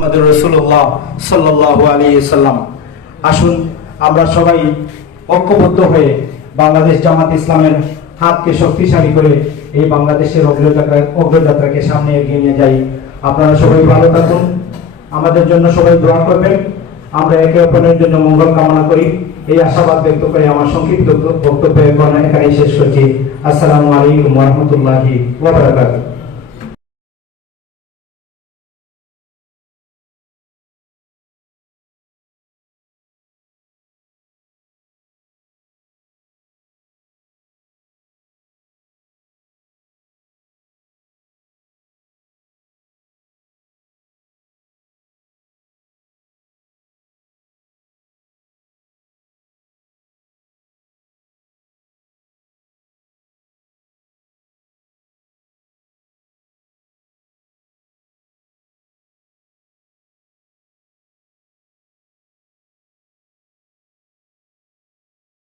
মুহাম্মদুর রাসূলুল্লাহ সাল্লাল্লাহু আলাইহি সাল্লাম। আসুন আমরা সবাই ঐক্যবদ্ধ হয়ে বাংলাদেশ জামাত ইসলামের হাতকে শক্তিশালী করে এই বাংলাদেশের অগ্রযাত্রাকে সামনে এগিয়ে নিয়ে যাই। আপনারা সবাই ভালো থাকুন, আমাদের জন্য সবাই দোয়া করবেন, আমরা একে অপরের জন্য মঙ্গল কামনা করি। এই আশাবাদ ব্যক্ত করে আমার সংক্ষিপ্ত বক্তব্য এখানে শেষ করছি। আসসালামু আলাইকুম ওয়া রাহমাতুল্লাহি ওয়া বারাকাতুহু।